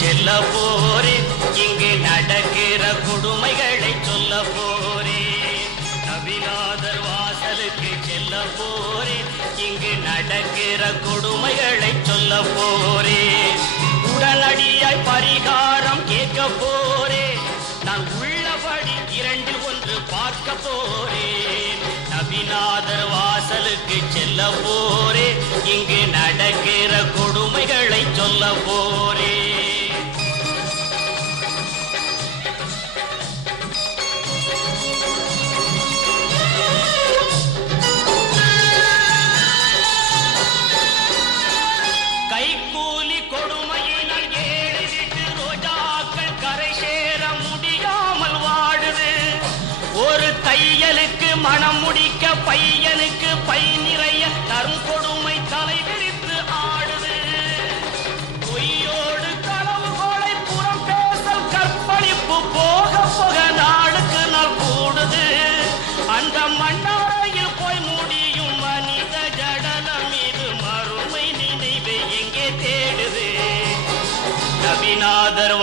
செல்ல போரே இங்கு நடக்கிற கொடுமைகளை சொல்ல போரே நபிநாதர் வாசலுக்கு செல்ல போரே இங்கு நடக்கிற கொடுமைகளை சொல்ல போரே உடனடியாய் பரிகாரம் கேட்க போரே நான் உள்ளபடி இரண்டில் ஒன்று பார்க்க போரே நபிநாதர் வாசலுக்கு செல்ல போரே இங்கு நடக்கிற கொடுமைகளை மனம் முடிக்க பையனுக்கு பை நிறைய தரும் கொடுமை தலை விரித்து ஆடுது. பொய்யோடு களவுகோலை புறம் பேசல் கற்பழிப்பு போக போக நாடுக்கு நாள் கூடுது. அந்த மண்ணாரையில் போய் முடியும் மனித ஜடலம். இது மறுமை நினைவை எங்கே தேடுது? நபிநாதர்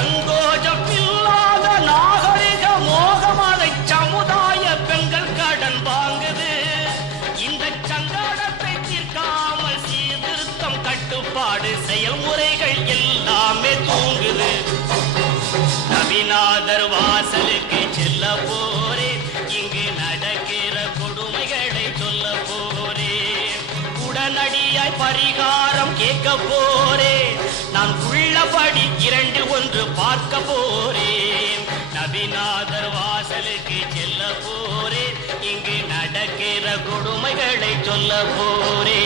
சங்கோஜம் இல்லாத நாகரிக மோகமதை சமுதாய பெண்கள் கடன் வாங்குது. இந்த சங்கடத்தை தீர்க்காமல் சீர்திருத்தம் கட்டுப்பாடு செயல்முறைகள் எல்லாமே தூங்குது. நபிநாதர் வாசலுக்கு செல்ல போரே இங்கு நடக்கிற கொடுமைகளை சொல்ல போரே உடனடியாய் பரிகாரம் கேட்க போரே நான் இரண்டில் ஒன்று பார்க்க போறேன். நபிநாதர் வாசலுக்கு செல்ல போறேன். இங்கு நடக்கிற கொடுமைகளை சொல்ல போறேன்.